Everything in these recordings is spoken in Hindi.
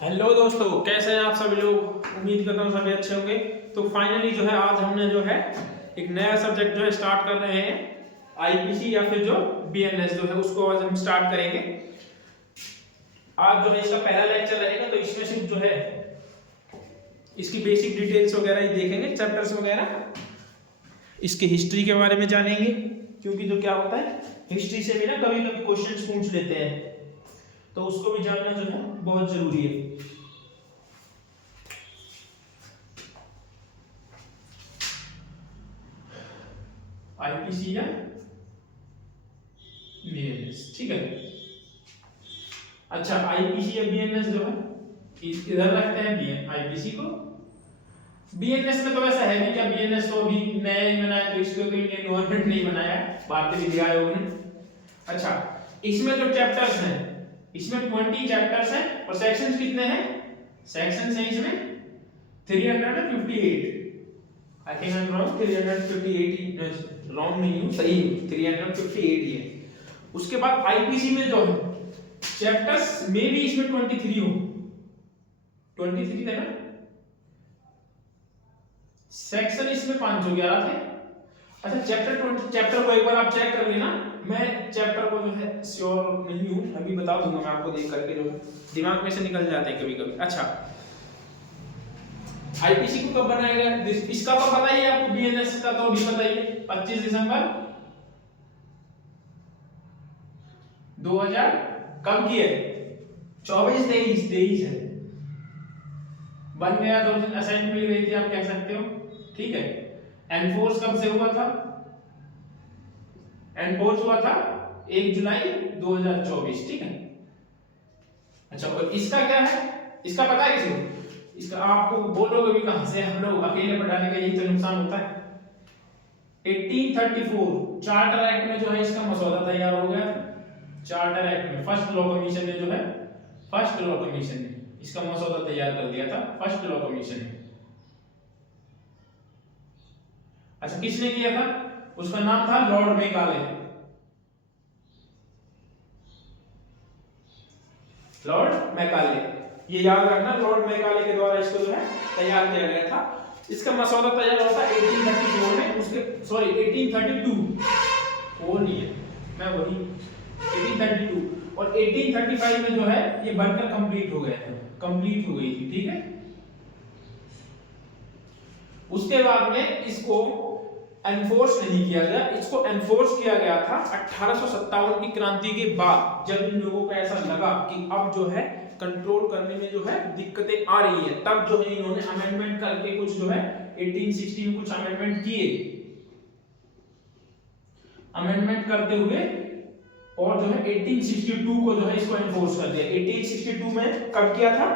हेलो दोस्तों, कैसे हैं आप सभी लोग। उम्मीद करता हूँ सभी अच्छे होंगे। तो फाइनली जो है आज हमने जो है एक नया सब्जेक्ट जो है स्टार्ट कर रहे हैं, आईपीसी या फिर जो बीएनएस जो है उसको आज हम स्टार्ट करेंगे। आज जो है इसका पहला लेक्चर रहेगा, तो इसमें सिर्फ जो है इसकी बेसिक डिटेल्स वगैरह ही देखेंगे, चैप्टर्स वगैरह, इसके हिस्ट्री के बारे में जानेंगे, क्योंकि जो क्या होता है हिस्ट्री से भी ना कभी कभी क्वेश्चंस पूछ लेते हैं, तो उसको भी जानना जो है बहुत जरूरी है। आईपीसी या बीएनएस, ठीक है। अच्छा, आईपीसी या बीएनएस जो है इधर रखते हैं बीएन आईपीसी को। बीएनएस में तो वैसा है नहीं क्या, बीएनएस तो अभी नया ही बनाया, तो इसको तो इंडियन गवर्नमेंट नहीं बनाया है, भारतीय विधि आयोग ने। अच्छा, इसमें जो चैप्टर्स हैं, इसमें 20 चैप्टर्स हैं और सेक्शंस कितने हैं? सेक्शंस हैं इसमें 358। I think I am wrong, 358 wrong नहीं हूं, सही हूं, 358 ही है। उसके बाद आईपीसी में जो है चैप्टर्स में भी इसमें 23 हो, 23 थे ना। सेक्शन इसमें 511 थे। अच्छा, चैप्टर को एक बार आप चेक कर लेना। मैं चैप्टर को जो है श्योर नहीं हूं, अभी बता दूंगा मैं आपको देख करके, जो दिमाग में से निकल जाते हैं कभी कभी। अच्छा, आईपीसी को कब बनाया गया इसका तो पता ही है आपको, बीएनएस का तो अभी पता ही है, 25 दिसंबर 2000 कब की है? 23 है, बन गया तो असाइनमेंट मिल गई थी, आप कह सकते हो, ठीक है। एनफोर्स कब से हुआ था? एनफोर्स हुआ था 1 जुलाई 2024, ठीक है। अच्छा, और इसका क्या है, इसका पता है किसी को? इसका आपको बोलोगे भी कहां से, हम लोग अकेले पढ़ाने का यही तो नुकसान होता है। 1834 चार्टर एक्ट में जो है इसका मसौदा तैयार हो गया। चार्टर एक्ट में फर्स्ट लॉ कमीशन ने जो है, फर्स्ट लॉ कमीशन ने इसका मसौदा तैयार कर दिया था, फर्स्ट लॉ कमीशन ने। अच्छा, किसने किया था? उसका नाम था लॉर्ड मैकाले। लॉर्ड मैकाले, ये याद रखना, लॉर्ड मैकाले के द्वारा इसको जो है तैयार किया गया था। इसका मसौदा तैयार हुआ था 1834 में, उसके सॉरी 1832, वो नहीं है, मैं वही 1832 और 1835 में जो है ये बनकर कंप्लीट हो गया था, कंप्लीट हो गई थी, ठीक है। उसके बाद में इसको एनफोर्स नहीं किया गया, इसको एनफोर्स किया गया था 1857 की क्रांति के बाद, जब इन लोगों को ऐसा लगा कि अब जो है कंट्रोल करने में जो है दिक्कतें आ रही है, तब जो है इन्होंने अमेंडमेंट करके कुछ जो है 1860 में कुछ अमेंडमेंट किए, अमेंडमेंट करते हुए, और जो है 1862 को जो है इसको एनफोर्स कर दिया। 1862 में कब किया था?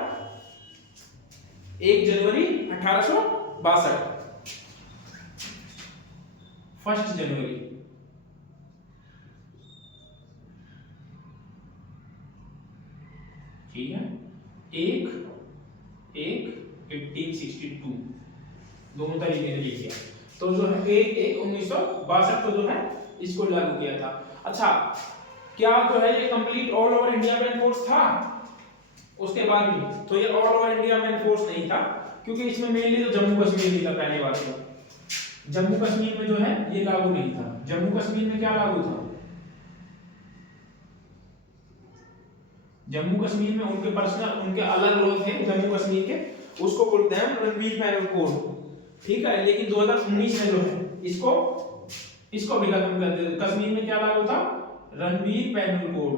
1 जनवरी 1862, 1 जनवरी, ठीक है। 1862 दोनों तरीके से लिखिए, तो जो है 1/1/1962 को जो है इसको लागू किया था। अच्छा, क्या जो है ये कंप्लीट ऑल ओवर इंडिया में एनफोर्स था? उसके बाद भी तो ये ऑल ओवर इंडिया में एनफोर्स नहीं था, क्योंकि इसमें मेनली तो जम्मू कश्मीर ही था पहली बार। तो जम्मू कश्मीर में जो है ये लागू नहीं था। जम्मू कश्मीर में क्या लागू था? जम्मू कश्मीर में उनके पर्सनल, उनके अलग लॉ थे जम्मू कश्मीर के, उसको बोलते हैं रणवीर पैनल कोड, ठीक है। लेकिन 2019 में जो है इसको भी खत्म कर दिया। कश्मीर में क्या लागू था? रणवीर पैनल कोड,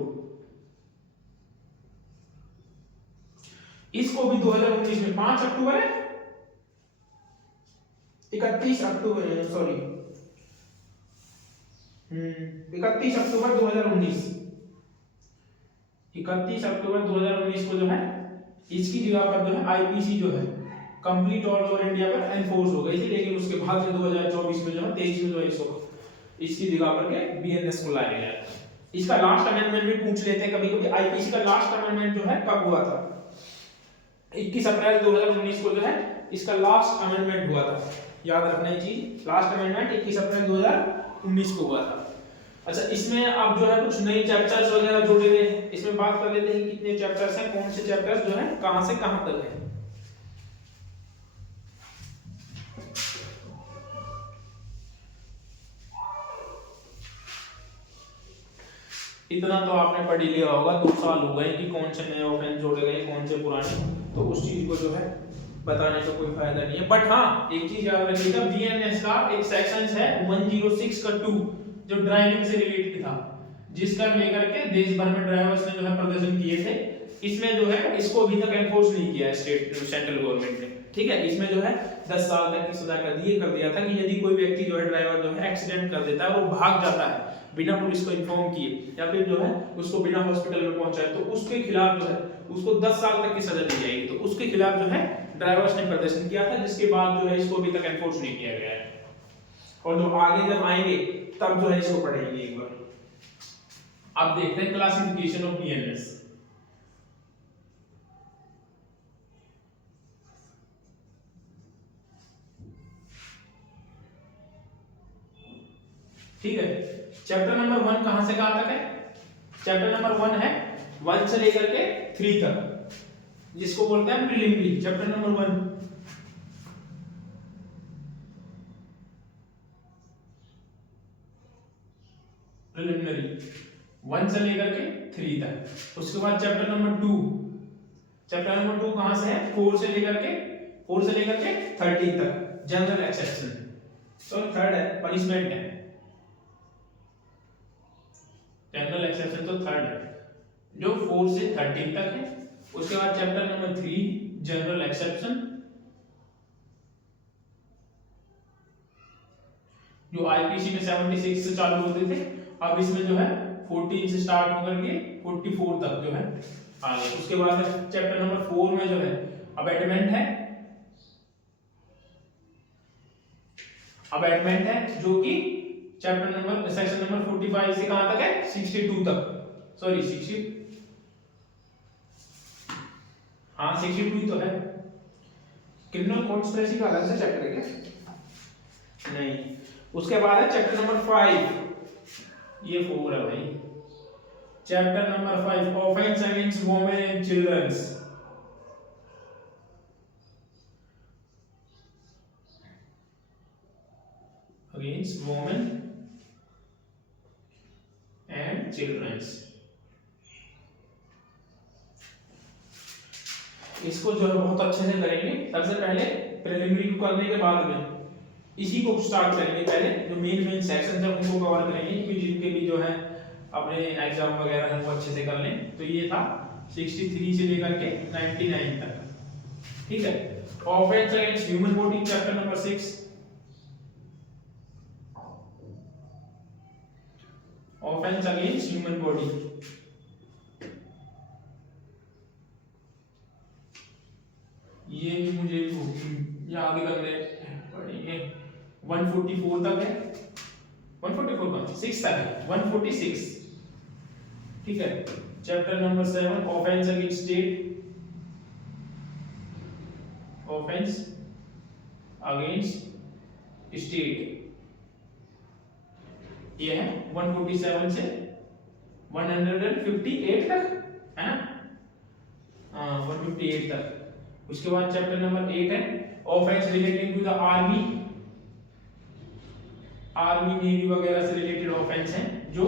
इसको भी 2019 में 5 अक्टूबर है, 31 अक्टूबर सॉरी 31 अक्टूबर 2019, 31 अक्टूबर 2019 को जो है इसकी जगह पर जो है आईपीसी जो है कंप्लीट ऑल ओवर इंडिया पर एनफोर्स हो गई थी। लेकिन उसके बाद में 2024 में जो है 23 में जो है इसकी जगह पर के बीएनएस को लाया गया। इसका लास्ट अमेंडमेंट भी पूछ लेते हैं कभी कभी, आईपीसी का लास्ट अमेंडमेंट जो है कब हुआ था? 21 अप्रैल 2019 को जो है इसका लास्ट अमेंडमेंट हुआ था, याद रखना ये चीज, लास्ट अमेंडमेंट 21 अप्रैल 2019 को हुआ था। अच्छा, इसमें अब जो है कुछ नई चैप्टर्स वगैरह जोड़े गए, इसमें इसमें बात कर लेते हैं कितने चैप्टर्स हैं, कौन से चैप्टर्स जो है कहां से कहां तक है। इतना तो आपने पढ़ ही लिया होगा, 2 साल हो गए कि कौन से नए ऑफेंस जोड़े गए कौन से पुराने, तो उस चीज को जो है बताने का कोई फायदा नहीं है। बट हाँ एक चीज याद रखिएगा, बीएनएस का एक सेक्शन है 106 का 2 जो ड्राइविंग से रिलेटेड था, जिसका लेकर के देश भर में ड्राइवर्स ने जो है प्रदर्शन किए थे। इसमें जो है इसको अभी तक एनफोर्स नहीं किया है सेंट्रल गवर्नमेंट ने, ठीक है। इसमें जो है 10 साल तक की सजा कर दिया था कि यदि कोई व्यक्ति जो है ड्राइवर जो है एक्सीडेंट कर देता है, वो भाग जाता है बिना पुलिस को इन्फॉर्म किए या फिर जो है उसको बिना हॉस्पिटल में पहुंचाए, तो उसके खिलाफ जो है उसको 10 साल तक की सजा दी जाएगी। तो उसके खिलाफ जो है ड्राइवर्स ने प्रदर्शन किया था, जिसके बाद जो है इसको अभी तक एनफोर्स नहीं किया गया है। और जो आगे जब आएंगे तब जो है इसको पढ़ेंगे एक बार। अब देखते हैं क्लासिफिकेशन ऑफ बीएनएस। ठीक है, चैप्टर नंबर 1 कहां से कहां तक है? चैप्टर नंबर 1 है 1 से लेकर के 3 तक, जिसको बोलते हैं प्रीलिमिनरी। चैप्टर नंबर 1 प्रीलिमिनरी 1 से लेकर के 3 तक। उसके बाद चैप्टर नंबर 2, चैप्टर नंबर 2 कहां से है? 4 से लेकर के 13 तक, जनरल एक्सेप्शन। तो थर्ड है पनिशमेंट है, जनरल एक्सेप्शन तो थर्ड है जो 4 से 13 तक है। उसके बाद चैप्टर नंबर 3 जनरल एक्सेप्शन, जो आईपीसी में 76 से चालू होते थे, अब इसमें जो है 14 से स्टार्ट होकर के 44 तक जो है आ गए। उसके बाद चैप्टर नंबर 4 में जो है अबैटमेंट है, अबैटमेंट है जो कि चैप्टर नंबर सेक्शन नंबर 45 से कहां तक है? 62 तक, सॉरी 60, हाँ 62 तो है। क्रिमिनल कॉन्स्पिरेसी का अलग से चैप्टर है क्या? नहीं। उसके बाद है चैप्टर नंबर 5, ये 4 है भाई। Chapter number 5 offence against women and childrens, against women and childrens. इसको जो है बहुत अच्छे से करेंगे। सबसे पहले प्रीलिमिनरी को करने के बाद में इसी को स्टार्ट करेंगे। पहले जो मेन सेक्शन है उनको कवर करेंगे कि जिनके भी जो है अपने एग्जाम वगैरह हैं वो अच्छे से कर लें। तो ये था 63 से लेकर के 99 तक, ठीक है। Offence against human body chapter number 6, offence against human body, ये भी मुझे याद करने पड़ेंगे। 144 तक है, 144 का 6 तक है, 146, ठीक है। Chapter number 7 offence against state, offence against state, ये है 147 से 158 तक, है ना? 158 तक। उसके बाद चैप्टर नंबर 8 है offence relating to the army, army navy वगैरह से रिलेटेड ऑफेंस हैं जो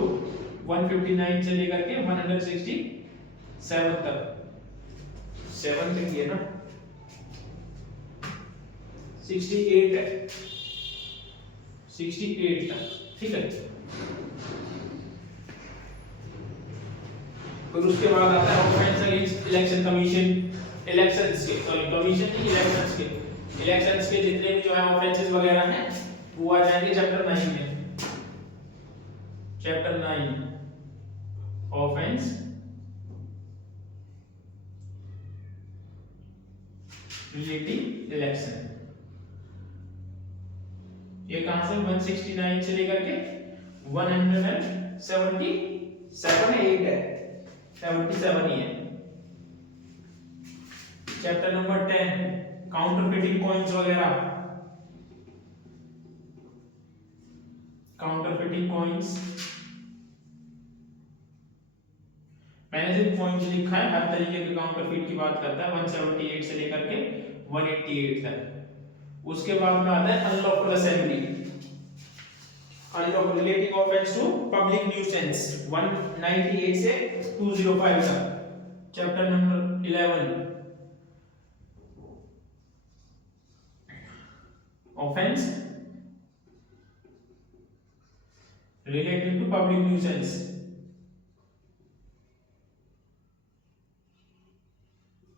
159 से लेकर के 167 तक, 7 तक है ना, 68 है, 68 तक, ठीक है। फिर उसके बाद आता है offence against election commission, elections के, सॉरी कमीशन नहीं, इलेक्शंस के, इलेक्शंस के जितने भी जो है ऑफेंसेस वगैरह हैं वो आ जाएंगे चैप्टर 9 में। चैप्टर 9 ऑफेंस रिलेटिंग इलेक्शन, ये कहां से 169 से लेकर के 177 है, 8 है, 77 ही है। चैप्टर नंबर 10 काउंटरफिटिंग कॉइन्स वगैरह, काउंटरफिटिंग कॉइन्स, मैंने सिर्फ पॉइंट लिखा है, हर तरीके के काउंटरफीट की बात करता है 178 से लेकर के 188 तक। उसके बाद में आता है unlawful assembly, unlawful relating offence to public nuisance 198 से 205 तक। Chapter number 11 offence related to public nuisance,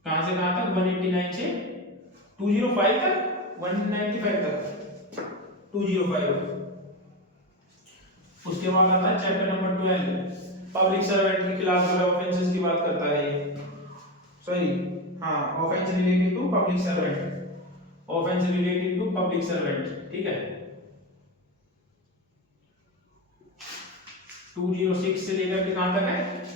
कहां से कहां तक 189 से 205 तक, 195 तक 205। उसके बाद आता है चैप्टर नंबर 12 पब्लिक सर्वेंट के खिलाफ वाले ऑफेंसेस की बात करता है ये, सॉरी हाँ, offence related to public servant, offence related to public servant, ठीक है। 206 से लेकर के कहां तक है,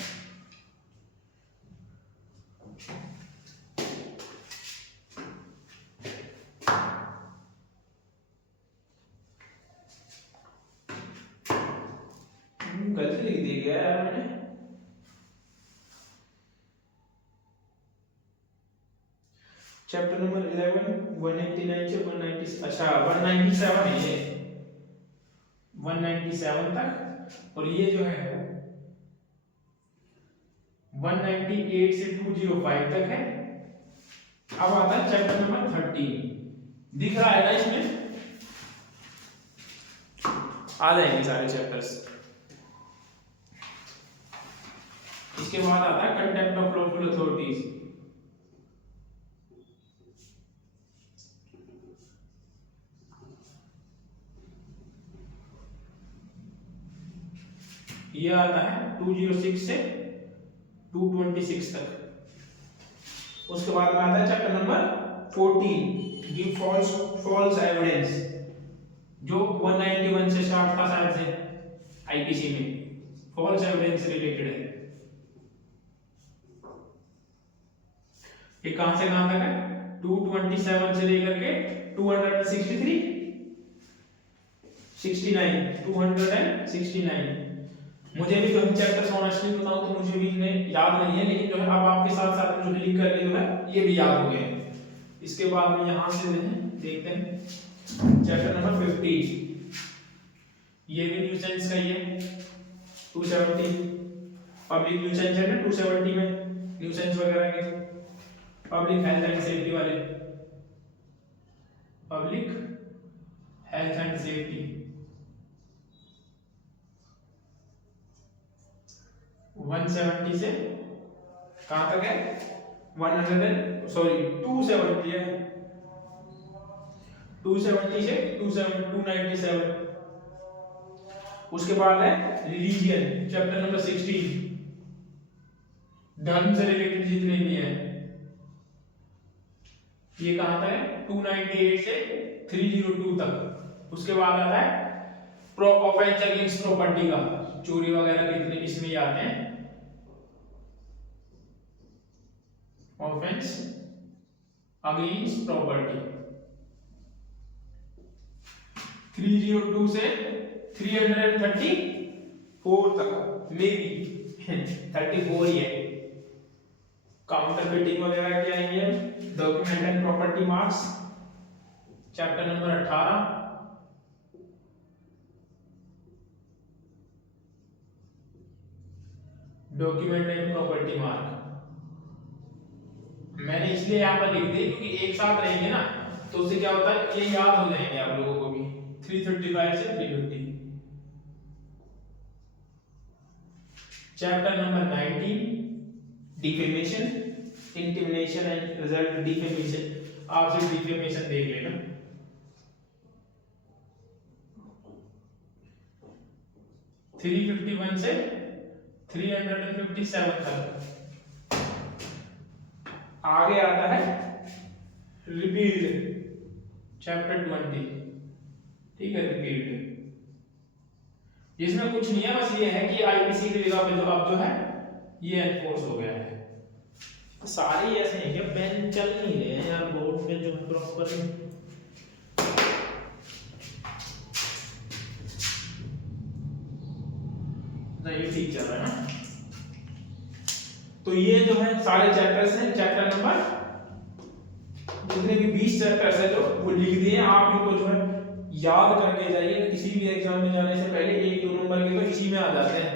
गलती लिख दी गया यार मैंने। चैप्टर नंबर 11 189 से 190, अच्छा 197 है ये, 197 तक। और ये जो है 198 से 205 तक है। अब आता है चैप्टर नंबर 13, दिख रहा है ना इसमें, आ जाएंगे सारे चैप्टर्स। इसके बाद आता है कंटेम्प्ट ऑफ लॉफुल अथॉरिटीज, ये आता है 206 से 226 तक। उसके बाद में आता है chapter number 14 give false evidence, जो 191 से स्टार्ट था शायद से आईपीसी में, फॉल्स एविडेंस रिलेटेड है। ये कहां से कहां तक है, 227 से लेकर के 263 69 269। मुझे भी जो है चैप्टर्स ऑनेस्टली बताऊं तो मुझे भी इन्हें याद नहीं है, लेकिन जो है अब आपके साथ साथ जो लिख करके जो है ये भी याद हो गए। इसके बाद में यहां से देखते हैं चैप्टर नंबर 50, ये भी न्यूसेंस का ही है, 270 पब्लिक न्यूसेंस है ना, 270 में न्यूसेंस वगैरह के, पब्लिक हेल्थ एंड सेफ्टी वाले, पब्लिक हेल्थ एंड सेफ्टी 170 से कहां तक है, 270 है, 270 से 297। उसके बाद है रिलीजियन, चैप्टर नंबर 16 धर्म से रिलेटेड जितने भी हैं, ये कहां तक है 298 से 302 तक। उसके बाद आता है ऑफेंस अगेंस्ट प्रॉपर्टी का, चोरी वगैरह कितने इसमें ही आते हैं, ऑफेंस अगेंस्ट प्रॉपर्टी 302 से 334 तक, मे बी 34 ही है। काउंटरफीटिंग वगैरह क्या है, document and property marks, chapter number 18 document and property mark. मैंने इसलिए यहाँ पर लिख दी क्योंकि एक साथ रहेंगे ना, तो उससे क्या होता है ये याद हो जाएंगे आप लोगों को भी। 335 से 350। Chapter number 19 defamation, intimidation and result defamation. आप सिर्फ डिफेमेशन देख लेना। थ्री 351 से 357 तक। आगे आता है रिपील्ड, चैप्टर 20, ठीक है, रिपील्ड, जिसमें कुछ नहीं है, बस ये है कि आईपीसी की जगह पे जो अब जो है ये एनफोर्स हो गया है। सारे ऐसे हैं कि पेन चल नहीं रहे हैं यार बोर्ड पे जो प्रॉपर नहीं, ठीक चल रहा है ना। तो ये जो है सारे चैप्टर्स हैं, चैप्टर नंबर जितने भी 20 चैप्टर्स है जो वो लिख दिए। आप इनको जो है याद करके जाइए, किसी भी एग्जाम में जाने से पहले 1-2 नंबर के तो इसी में आ जाते हैं।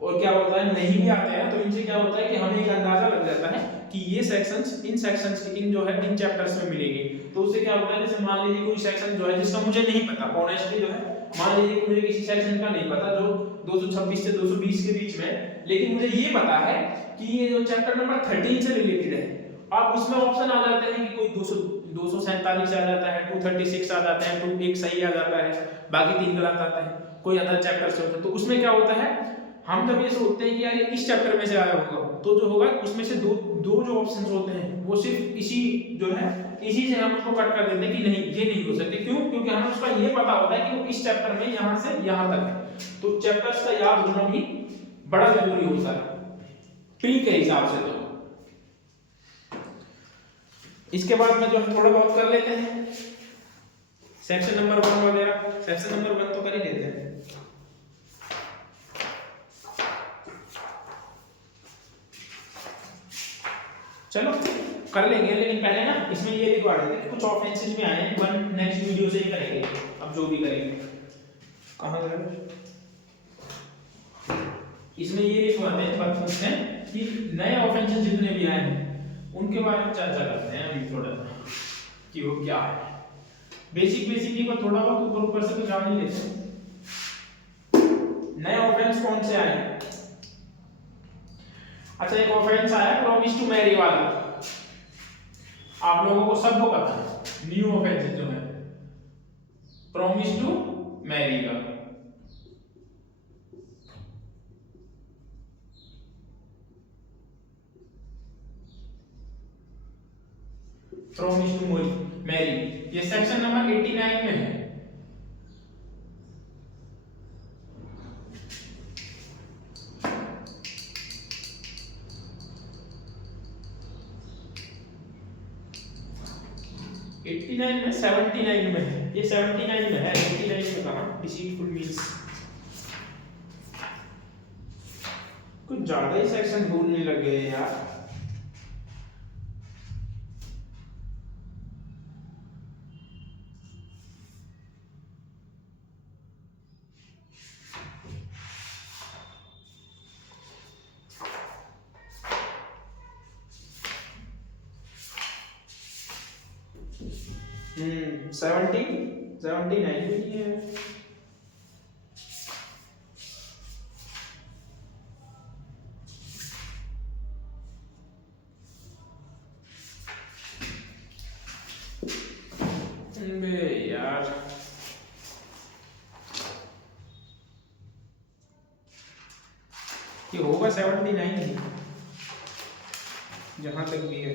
और क्या होता है, नहीं भी आते हैं तो इनसे क्या होता है कि हमें एक अंदाजा लग जाता है कि ये सेक्शंस इन सेक्शंस के इन जो है इन चैप्टर्स में मिलेंगे। तो उससे क्या होता है, जैसे मान लीजिए कोई सेक्शन जो है जिसका मुझे नहीं पता, ऑनेस्टली जो है मान लीजिए कि मुझे किसी सेक्शन का नहीं पता जो 226 से 220 के बीच में, लेकिन मुझे ये पता है कि ये जो चैप्टर नंबर 13 से रिलेटेड है, आप उसमें ऑप्शन आ जाते हैं कि कोई 247 आ जाता है, 236 आ जाता है, 2 एक सही आ जाता है, बाकी 3 गलत आता है, कोई अदर चैप्टर से होता है। तो उसमें क्या होता है, हम जब ये सोचते हैं कि यार ये इस चैप्टर में से आया होगा, तो जो होगा उसमें से दो जो ऑप्शंस होते हैं वो सिर्फ इसी जो है इसी से हम उसको कट कर देते हैं कि नहीं ये नहीं हो सकते। क्यों? क्योंकि हमें उसका ये पता होता है कि वो इस चैप्टर में यहाँ से यहाँ तक है। तो चैप्टर्स का याद होना भी बड़ा जरूरी होता है प्री के हिसाब से। तो इसके बाद में जो है थोड़ा बहुत कर लेते हैं सेक्शन नंबर 1 वगैरह। सेक्शन नंबर 1 तो कर ही लेते हैं। चलो कर लेंगे, लेकिन पहले ना इसमें ये लिखवा देते हैं कि कुछ ऑफेंसेस भी आए हैं, वन नेक्स्ट वीडियो से ही करेंगे। अब जो भी करेंगे कहां गए, इसमें ये लिखवाते हैं, बात पूछते हैं कि नए ऑफेंसेस जितने भी आए हैं उनके बारे में चर्चा करते हैं अभी थोड़ा कि वो क्या है। बेसिक ही को थोड़ा बहुत ऊपर से तो जान ही लेते हैं। नए ऑफेंस कौन से आए? अच्छा, एक ऑफेंस आया प्रॉमिस टू मैरी वाला, आप लोगों को सबको पता है। न्यू ऑफेंस जो है प्रॉमिस टू मैरी का, प्रॉमिस टू मैरी, ये सेक्शन नंबर 89 में है। में 79 में है, ये 79 में है, 89 में कहां? डिसीटफुल मींस कुछ ज्यादा ही सेक्शन भूलने लग गए यार। हम्म 79 में ही है। यार ये होगा 79 ही जहां तक भी है।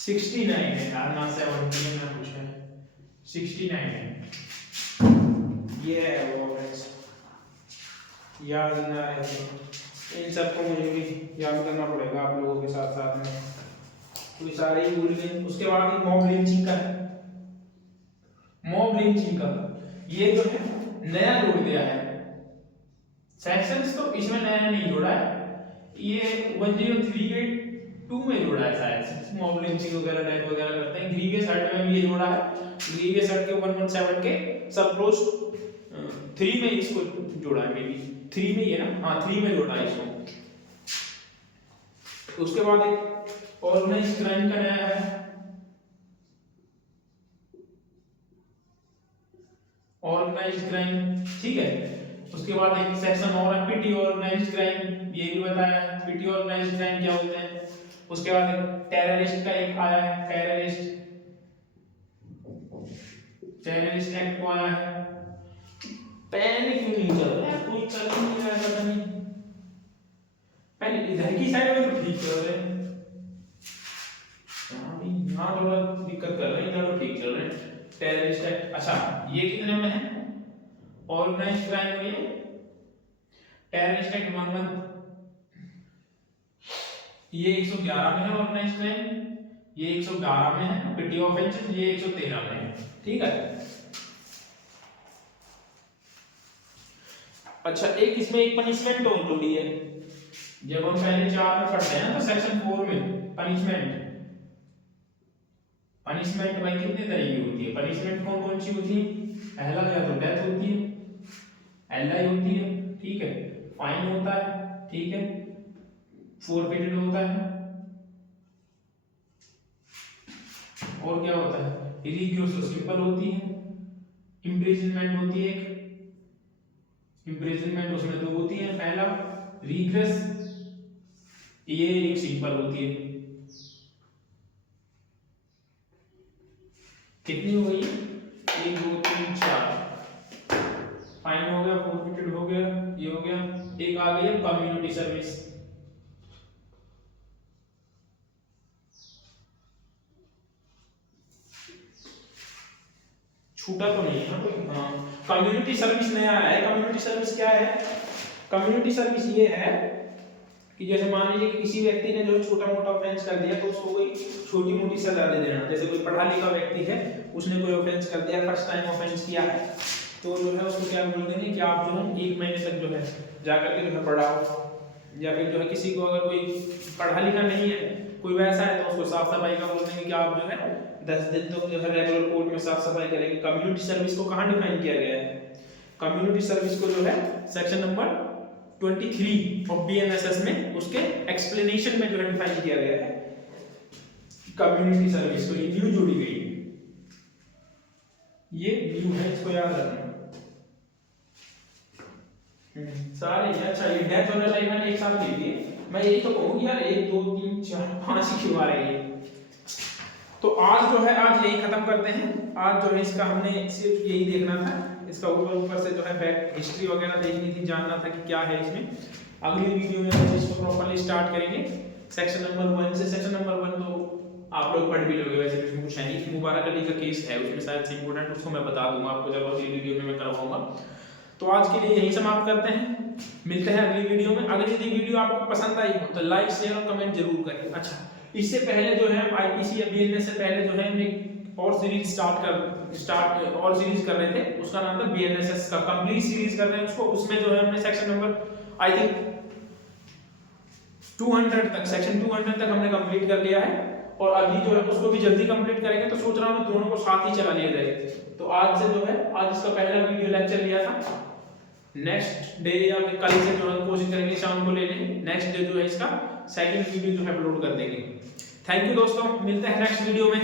सिक्सटी नाइन है यार, ना 70 ना कुछ है, 69 है। ये है वो ऑफेंस, याद ना रहे इन सबको मुझे भी याद करना पड़ेगा आप लोगों के साथ साथ में, कोई सारे ही भूल गए। उसके बाद एक मॉब लिंचिंग का है, मॉब लिंचिंग का ये जो है नया जोड़ दिया है सेक्शंस, तो इसमें नया नहीं जोड़ा है, ये 103 के 2 में जोड़ा है शायद। मॉब लिंचिंग वगैरह टाइप वगैरह करते हैं, ग्रीवियस हर्ट में भी ये जोड़ा है, ग्रीवियस हर्ट के 117 के सब क्लोज 3 में इसको जोड़ा है, मे बी 3 में ही है ना, हाँ 3 में जोड़ा है इसको। उसके बाद एक ऑर्गेनाइज्ड क्राइम का नया है, ऑर्गेनाइज्ड क्राइम, ठीक है। उसके बाद एक सेक्शन और है पीटी ऑर्गेनाइज्ड क्राइम, ये भी बताया है पीटी ऑर्गेनाइज्ड क्राइम क्या होते हैं। उसके बाद एक टेररिस्ट का एक आया है, टेररिस्ट एक्ट को आया है। पैनिक क्यों नहीं चल रहा है, कोई चल नहीं रहा है, पता नहीं। पैनिक इधर की साइड में तो ठीक चल रहे हैं, यहाँ थोड़ा दिक्कत कर रहे हैं, इधर तो ठीक चल रहे हैं। टेररिस्ट एक्ट, अच्छा ये कितने में है? ऑर्गेनाइज्ड क्राइम में टेररिस्ट एक्ट 11 ये 111 में है ऑर्गेनाइज्ड क्राइम, ये 111 में है, पिटी ऑफेंसेस ये 113 में है। ठीक है। अच्छा, एक इसमें एक पनिशमेंट इंक्लूड है। जब हम पहले 4 में पढ़ते हैं तो सेक्शन 4 में पनिशमेंट में कितने तरह की होती है? पनिशमेंट कौन कौन सी होती है? पहला या तो डेथ होती है, एलआई होती है, ठीक है, फाइन होता है, ठीक है, फोरफिटेड होता है, और क्या होता है? रिग्रेस सिंपल होती है, इम्प्रिजनमेंट होती है, इम्प्रिजनमेंट उसमें दो होती है, पहला रिग्रेस, ये एक सिंपल होती है। कितनी हो गई? 1 2 3 4, फाइन हो गया, फोरफिटेड हो गया, ये हो गया। एक आ गई है कम्युनिटी सर्विस। छूटा तो नहीं है ना कोई? हाँ, कम्युनिटी सर्विस नया है। कम्युनिटी सर्विस क्या है? कम्युनिटी सर्विस ये है कि जैसे मान लीजिए कि किसी व्यक्ति ने जो छोटा मोटा ऑफेंस कर दिया तो उसको कोई छोटी मोटी सजा दे देना। जैसे कोई पढ़ा लिखा व्यक्ति है, उसने कोई ऑफेंस कर दिया, फर्स्ट टाइम ऑफेंस किया है, तो जो है उसको क्या बोल देंगे कि आप जो है 1 महीने तक जो है जाकर के जो है पढ़ाओ, या फिर जो है किसी को अगर कोई पढ़ा लिखा नहीं है, कोई वैसा है, तो उसको साफ सफाई का बोल देंगे कि आप जो है 10 दिन तक जो है रेगुलर कोर्ट में साफ सफाई करेंगे। कम्युनिटी सर्विस को कहाँ डिफाइन किया गया है? कम्युनिटी सर्विस को जो है सेक्शन नंबर 23 ऑफ बीएनएसएस में उसके एक्सप्लेनेशन में जो है डिफाइन किया गया है कम्युनिटी सर्विस को। ये न्यू जोड़ी गई, ये न्यू है, इसको याद रखना। सारे अच्छा, ये डेथ और लाइफ मैंने एक साथ ले लिए। मैं यही तो कहूँ यार 1 2 3 4 5 ही क्यों आ रही है? तो आज जो है आज यही खत्म करते हैं। आज जो है इसका हमने सिर्फ यही देखना था, इसका ऊपर से जो है बैक हिस्ट्री वगैरह देखनी थी, जानना था कि क्या है इसमें। अगली वीडियो में हम इसको प्रॉपर्ली स्टार्ट करेंगे सेक्शन नंबर 1 से। सेक्शन नंबर 1 तो आप लोग पढ़ भी लोगे, वैसे इसमें कुछ है नहीं। मुबारक अली का केस है उसमें शायद से इंपॉर्टेंट, उसको मैं बता दूंगा आपको जब अगली वीडियो में मैं करवाऊंगा। तो आज के लिए यही समाप्त करते हैं, मिलते हैं अगली वीडियो में। अगर यदि वीडियो आपको पसंद आई हो तो लाइक शेयर और कमेंट जरूर करें। अच्छा, इससे पहले जो है आईपीसी या बीएनएस से पहले जो है हमने और सीरीज स्टार्ट कर रहे थे, उसका नाम था बीएनएसएस का कंप्लीट सीरीज कर रहे हैं उसको। उसमें जो है हमने सेक्शन नंबर आई थिंक 200 तक, सेक्शन 200 तक हमने कंप्लीट कर लिया है, और अभी जो है उसको भी जल्दी कंप्लीट करेंगे। तो सोच रहा हूँ दोनों को साथ ही चला लिया जाए। तो आज से जो है आज इसका पहला वीडियो लेक्चर लिया था, नेक्स्ट डे या फिर कल से जो है कोशिश करेंगे शाम को लेने। नेक्स्ट डे जो है इसका सेकंड वीडियो जो है अपलोड कर देंगे। थैंक यू दोस्तों, मिलते हैं नेक्स्ट वीडियो में।